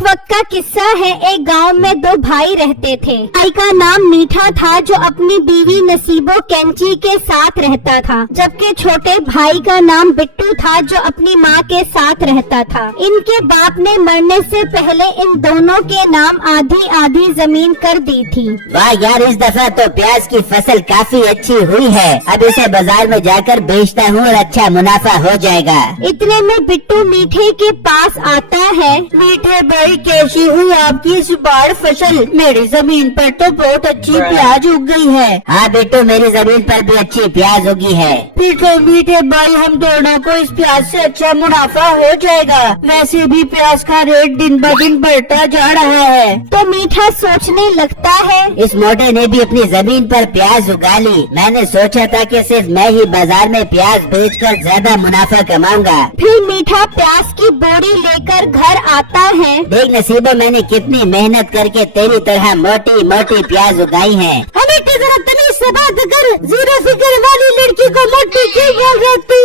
एक वक्त का किस्सा है। एक गांव में दो भाई रहते थे। भाई का नाम मीठा था जो अपनी बीवी नसीबो कैंची के साथ रहता था, जबकि छोटे भाई का नाम बिट्टू था जो अपनी माँ के साथ रहता था। इनके बाप ने मरने से पहले इन दोनों के नाम आधी आधी जमीन कर दी थी। वाह यार, इस दफा तो प्याज की फसल काफी अच्छी हुई है। अब इसे बाजार में जाकर बेचता हूँ और अच्छा मुनाफा हो जाएगा। इतने में बिट्टू मीठे के पास आता है। मीठे भाई, कैसी हुई आपकी इस बार फसल? मेरी जमीन पर तो बहुत अच्छी प्याज उग गई है। हाँ बिट्टू, मेरी जमीन पर भी अच्छी प्याज उगी है। फिर तो मीठे भाई, हम दोनों को इस प्याज से अच्छा मुनाफा हो जाएगा। वैसे भी प्याज का रेट दिन ब दिन बढ़ता जा रहा है। तो मीठा सोचने लगता है, इस मोटे ने भी अपनी जमीन पर प्याज उगा ली। मैंने सोचा था कि सिर्फ मैं ही बाजार में प्याज बेचकर ज्यादा मुनाफा कमाऊंगा। फिर मीठा प्याज की बोरी लेकर घर आता है। देख नसीबो, मैंने कितनी मेहनत करके तेरी तरह मोटी मोटी प्याज उगाई है। हमें जरा तमीज से बात कर, जीरो फिक्र वाली लड़की को मोटी क्यों बोल रहे तू?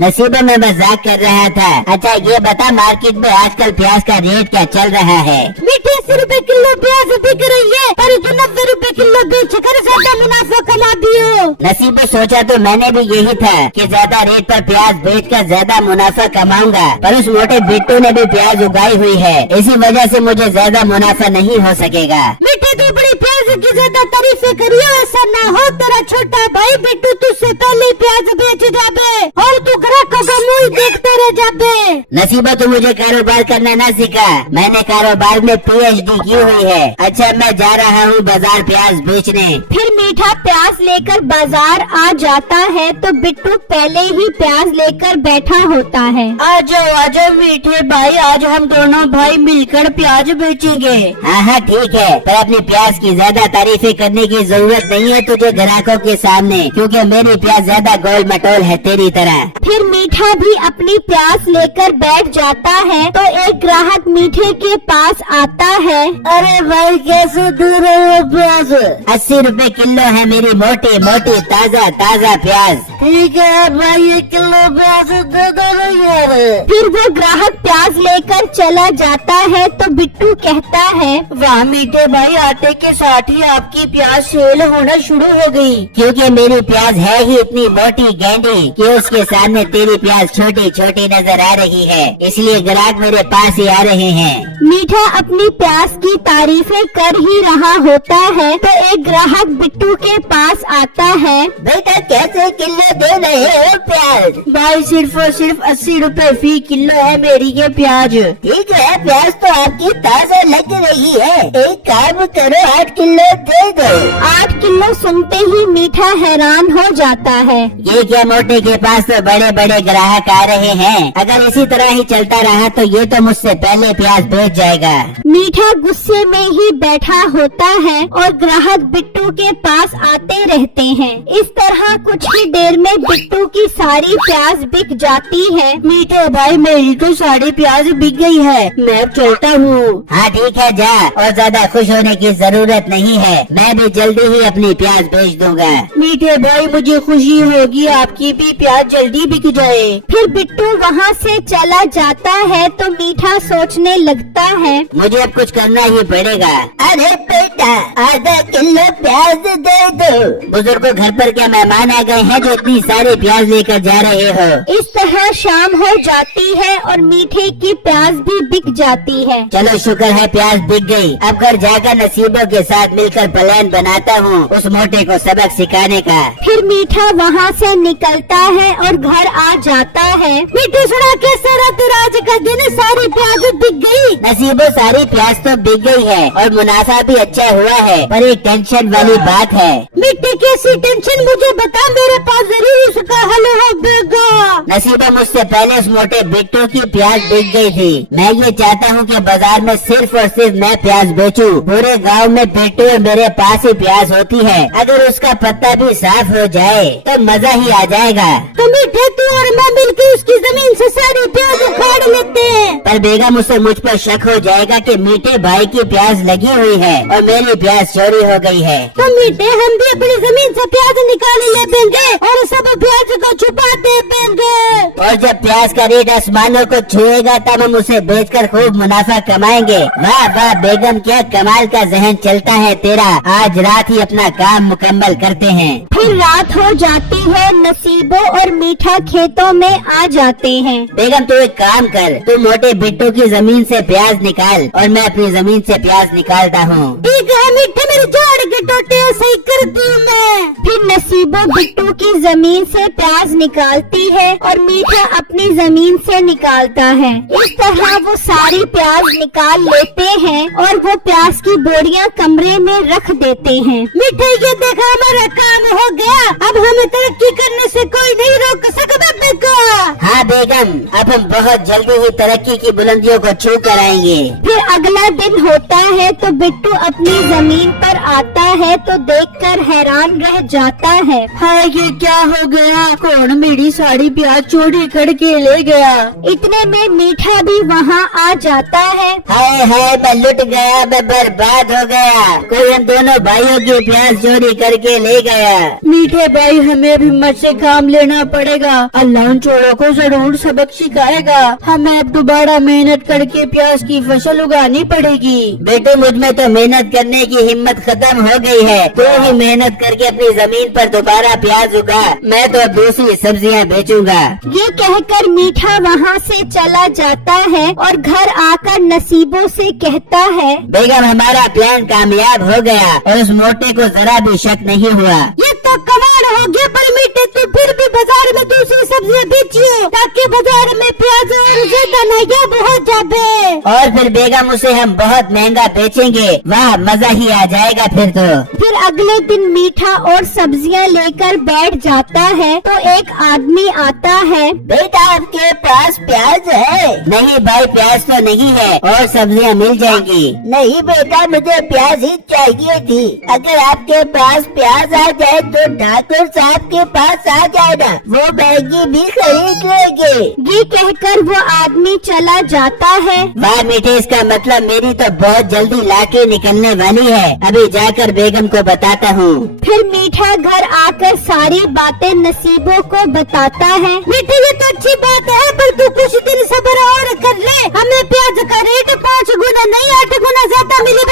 नसीबो, मैं मजाक कर रहा था। अच्छा ये बता, मार्केट में आजकल प्याज का रेट क्या चल रहा है? मीठे 80 रुपए किलो प्याज बिक रही है, पर 90 रुपए किलो बेच कर ज्यादा मुनाफा कमा दियो। नसीबो, सोचा तो मैंने भी यही था कि ज्यादा रेट पर प्याज बेचकर ज्यादा मुनाफा कमाऊंगा, पर उस मोटे बिट्टू ने भी प्याज उगाई हुई है। इसी वजह से मुझे ज्यादा मुनाफा नहीं हो सकेगा। मीठे तो बड़ी प्याज की ज्यादा तारीफें करियो, ऐसा ना हो तेरा छोटा भाई बिट्टू तुझसे पहले प्याज बेच जाबे और तू ग्राहकों का मुंह देखते रह जाबे। नसीबा, तू मुझे कारोबार करना ना सिखा। मैंने कारोबार में PhD की हुई है। अच्छा मैं जा रहा हूँ बाजार प्याज बेचने। फिर मीठा प्याज लेकर बाजार आ जाता है तो बिट्टू पहले ही प्याज लेकर बैठा होता है। आ जाओ मीठे भाई, आज हम दोनों भाई मिलकर प्याज बेचेंगे। हाँ हाँ ठीक है, पर अपनी प्याज की ज्यादा तारीफें करने की जरूरत नहीं है तुझे ग्राहकों के सामने, क्योंकि मेरी प्याज ज्यादा गोल मटोल है तेरी तरह। फिर मीठा भी अपनी प्याज लेकर बैठ जाता है तो एक ग्राहक मीठे के पास आता है। अरे भाई, कैसे दे रहे हो प्याज? 80 रुपए किलो है मेरी मोटी मोटी ताजा ताजा प्याज। ठीक है भाई, 1 किलो प्याज दे दो यार। फिर वो ग्राहक प्याज लेकर चला जाता है तो बिट्टू कहता है, वाह मीठे भाई, आटे के साथ ही आपकी प्याज सेल होना शुरू हो गई। क्योंकि मेरी प्याज है ही इतनी मोटी गेंडी कि उसके सामने तेरी प्याज छोटी छोटी नजर आ रही है, इसलिए ग्राहक मेरे पास ही आ रहे हैं। मीठा अपनी प्याज की तारीफें कर ही रहा होता है तो एक ग्राहक बिट्टू के पास आता है। बेटा कैसे किलो दे रहे हो प्याज? भाई सिर्फ और सिर्फ 80 रुपए फी किलो है मेरी ये प्याज। ठीक है, प्याज तो आपकी ताजा लग रही है। एक काम करो, 8 किलो दे दो। 8 किलो सुनते ही मीठा हैरान हो जाता है। ये क्या, मोटे के पास तो बड़े बड़े ग्राहक आ रहे हैं। अगर इसी तरह ही चलता रहा तो ये तो मुझसे पहले प्याज बेच जाएगा। मीठा गुस्से में ही बैठा होता है और ग्राहक बिट्टू के पास आते रहते हैं। इस तरह कुछ ही देर में बिट्टू की सारी प्याज बिक जाती है। मीठे भाई, मेरी तो सारी प्याज बिक गई है, मैं चलता हूँ। हाँ ठीक है, जा, और ज्यादा खुश होने की जरूरत नहीं है। मैं भी जल्दी ही अपनी प्याज बेच दूंगा। मीठे भाई, मुझे खुशी होगी आपकी भी प्याज जल्दी बिक जाए। फिर बिट्टू वहाँ से चला जाता है तो मीठा सोचने लगता है, मुझे अब कुछ करना ही पड़ेगा। अरे बेटा, आधा किलो प्याज दे दो। बुजुर्गों, घर पर क्या मेहमान आ गए हैं जो इतनी सारी प्याज लेकर जा रहे हो? इस तरह शाम हो जाती है और मीठे की प्याज भी बिक जाती है। चलो शुक्र है प्याज बिक गई। अब घर जाकर नसीबों के साथ मिलकर प्लान बनाता हूँ उस मोटे को सबक सिखाने का। फिर मीठा वहाँ से निकलता है और घर आ जाता है। मीठे, सुना के सारा तेरा आज का दिन सारी प्याज बिक गई। नसीबों, सारी प्याज तो बिक गई है और मुनाफा भी अच्छा हुआ है, पर एक टेंशन वाली बात है। मिट्टी कैसी टेंशन, मुझे बता, मेरे पास जरूर इसका हल होगा। नसीबा, मुझसे पहले उस मोटे बिट्टू की प्याज बिक गई थी। मैं ये चाहता हूँ कि बाजार में सिर्फ और सिर्फ मैं प्याज बेचूं। पूरे गांव में बिट्टू और मेरे पास ही प्याज होती है। अगर उसका पत्ता भी साफ हो जाए तो मजा ही आ जाएगा। तो मीठे, तू और मैं मिलकर उसकी जमीन से सारी प्याज उखाड़ लेते हैं। पर बेगम, उससे मुझ पर शक हो जाएगा कि मीठे भाई की प्याज लगी हुई है और मेरी प्याज चोरी हो गई है। तो मीठे हम भी अपनी जमीन से प्याज निकाल लेंगे और सब प्याज को छुपा देंगे। और जब प्याज का रेट आसमानों को छुएगा तब हम उसे बेचकर खूब मुनाफा कमाएंगे। वाह वाह बेगम, क्या कमाल का जहन चलता है तेरा। आज रात ही अपना काम मुकम्मल करते हैं। फिर रात हो जाती है। नसीबो और मीठा खेतों में आ जाते हैं। बेगम तू एक काम कर, तू मोटे बिट्टू की जमीन से प्याज निकाल और मैं अपनी जमीन से प्याज निकालता हूँ। ठीक है मीठे, मेरी झाड़ के टोटे सही करती हूँ मैं। फिर नसीबो बिट्टू की जमीन से प्याज निकालती है और मीठा अपनी जमीन से निकालता है। इस तरह वो सारी प्याज निकाल लेते हैं और वो प्याज की बोरियां कमरे में रख देते हैं। मीठे ये देखा, हमारा काम हो गया। अब हमें तरक्की करने से कोई नहीं रोक सकता बेटा। हाँ बेगम, अब हम बहुत जल्दी ही तरक्की की बुलंदियों को छू कर आएंगे। फिर अगला दिन होता है तो बिट्टू अपनी जमीन पर आता है तो देखकर हैरान रह जाता है। हाय ये क्या हो गया? कौन मेरी साड़ी प्याज चोरी करके ले गया? इतने में मीठा भी वहाँ आ जाता है। हाय हाय, मैं लुट गया, मैं बर्बाद हो गया। कोई हम दोनों भाइयों की प्याज चोरी करके ले गया। मीठे भाई, हमें अब हिम्मत से काम लेना पड़ेगा। अल्लाह उन चोरों को जरूर सबक सिखाएगा। हमें अब दोबारा मेहनत करके प्याज की फसल उगानी पड़ेगी। बेटे मुझ में तो मेहनत करने की हिम्मत खत्म हो गई है। तू ही मेहनत करके अपनी जमीन पर दोबारा प्याज उगा, मैं तो अब दूसरी सब्जियां बेचूंगा। ये कहकर मीठा वहाँ से चला जाता है और घर आकर नसीबों से कहता है, बेगम हमारा प्लान कामयाब हो गया और उस मोटे को जरा भी शक नहीं हुआ। ये तो कमाल हो गया। पर मीठे तू फिर भी बाजार में दूसरी सब्जियां बेचियो ताकि बाजार में प्याज और ज्यादा नायाब हो जाए। और फिर बेगम उसे हम बहुत महंगा बेचेंगे। वाह मजा ही आ जाएगा फिर तो। फिर अगले दिन मीठा और सब्जियां लेकर बैठ जाता है तो एक आदमी आता है। बेटा आपके पास प्याज है? नहीं भाई, प्याज तो नहीं है और सब्जियां मिल जाएंगी। नहीं बेटा, मुझे प्याज ही चाहिए थी। अगर आपके पास प्याज आ जाए तो ठाकुर साहब के पास आ जाएगा, वो महंगी भी खरीद लेंगे। ये कहकर वो आदमी चला जाता है। वाह मीठे, इसका मतलब मेरी तो बहुत जल्दी लाके निकलने वाली है। अभी जाकर बेगम को बताता हूँ। फिर मीठा घर आकर सारी बातें नसीबों को बताता है। मीठे ये तो अच्छी बात है, पर तू कुछ दिन सब्र और कर ले। हमें प्याज का रेट 5 गुना नहीं 8 गुना ज्यादा मिलेगा।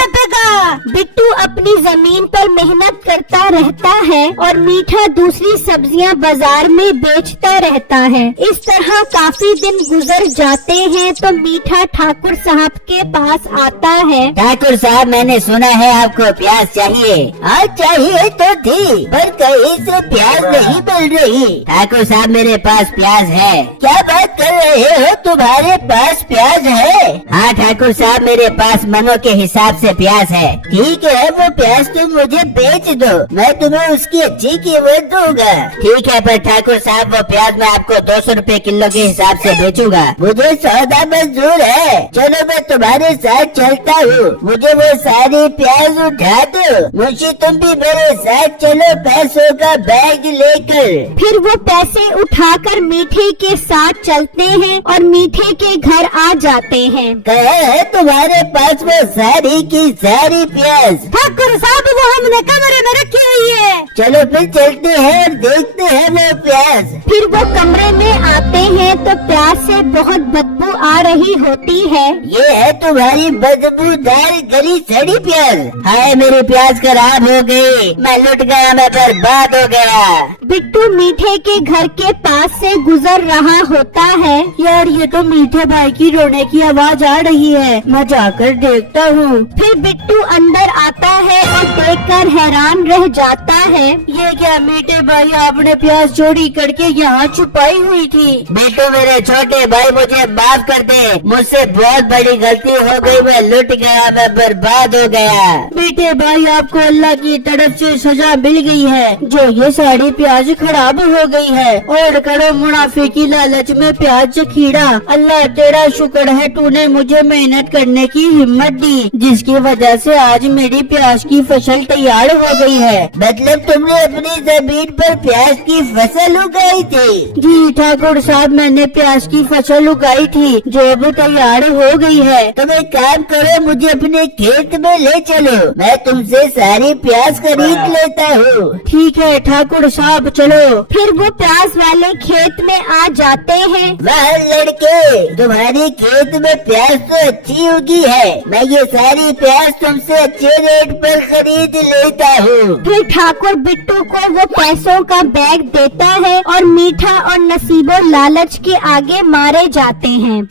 बिट्टू अपनी जमीन पर मेहनत करता रहता है और मीठा दूसरी सब्जियां बाजार में बेचता रहता है। इस तरह काफी दिन गुजर जाते हैं तो मीठा ठाकुर साहब के पास आता है। ठाकुर साहब, मैंने सुना है आपको प्याज चाहिए। हाँ चाहिए तो थी, पर कहीं से प्याज नहीं मिल रही। ठाकुर साहब मेरे पास प्याज है। क्या बात कर रहे हो, तुम्हारे पास प्याज है? हाँ ठाकुर साहब, मेरे पास मनो के हिसाब से प्याज है। ठीक है, वो प्याज तुम मुझे बेच दो, मैं तुम्हें उसकी अच्छी कीमत दूंगा। ठीक है, पर ठाकुर साहब वो प्याज मैं आपको 200 रुपए किलो के हिसाब से बेचूंगा। मुझे सौदा मंजूर है। चलो मैं तुम्हारे साथ चलता हूँ, मुझे वो सारी प्याज उठा दो। मुंशी तुम भी मेरे साथ चलो पैसों का बैग लेकर। फिर वो पैसे उठाकर मीठे के साथ चलते हैं और मीठे के घर आ जाते हैं। कहा है तुम्हारे पास वो सारी की सारी प्याज? ठाकुर साहब वो हमने कमरे में रखी हुई है। चलो फिर चलते हैं और देखते हैं वो प्याज। फिर वो कमरे में आते हैं तो प्याज से बहुत बदबू आ रही होती है। ये है तुम्हारी बदबूदार गली सड़ी प्याज। हाय मेरी प्याज खराब हो गई, मैं लुट गया, मैं बर्बाद हो गया। बिट्टू मीठे के घर के पास से गुजर रहा होता है। यार ये तो मीठे भाई की रोने की आवाज आ रही है, मैं जाकर देखता हूँ। फिर बिट्टू अंदर आता है और देखकर हैरान रह जाता है। ये क्या मीठे भाई, आपने प्याज चोरी करके यहाँ छुपाई हुई थी? बिट्टू मेरे छोटे भाई, मुझे माफ कर दे, मुझसे बहुत बड़ी गलती हो गई, मैं लुट गया, मैं बर्बाद हो गया। मीठे भाई आपको अल्लाह की तरफ से सजा मिल गई है, जो ये सारी प्याज खराब हो गई है। और करो मुनाफे की लालच में प्याज खीरा। अल्लाह तेरा शुक्र है, तूने मुझे मेहनत करने की हिम्मत दी, जिसकी वजह से आज मेरी प्याज की फसल तैयार हो गई है। मतलब तुमने अपनी जमीन पर प्याज की फसल उगाई थी? जी ठाकुर साहब, मैंने प्याज की फसल उगाई थी जो अब तैयार हो गई है। तुम एक काम करो, मुझे अपने खेत में ले चलो, मैं तुमसे सारी प्याज खरीद लेता हूँ। ठीक है ठाकुर साहब, चलो। फिर वो प्याज वाले खेत में आ जाते हैं। वाह लड़के, तुम्हारी खेत में प्याज तो अच्छी उगी है, मैं ये सारी प्याज तुमसे अच्छे रेट पर खरीद लेता हूँ। फिर ठाकुर बिट्टू को वो पैसों का बैग देता है और मीठा और नसीबो लालच के आगे मारे जाते हैं।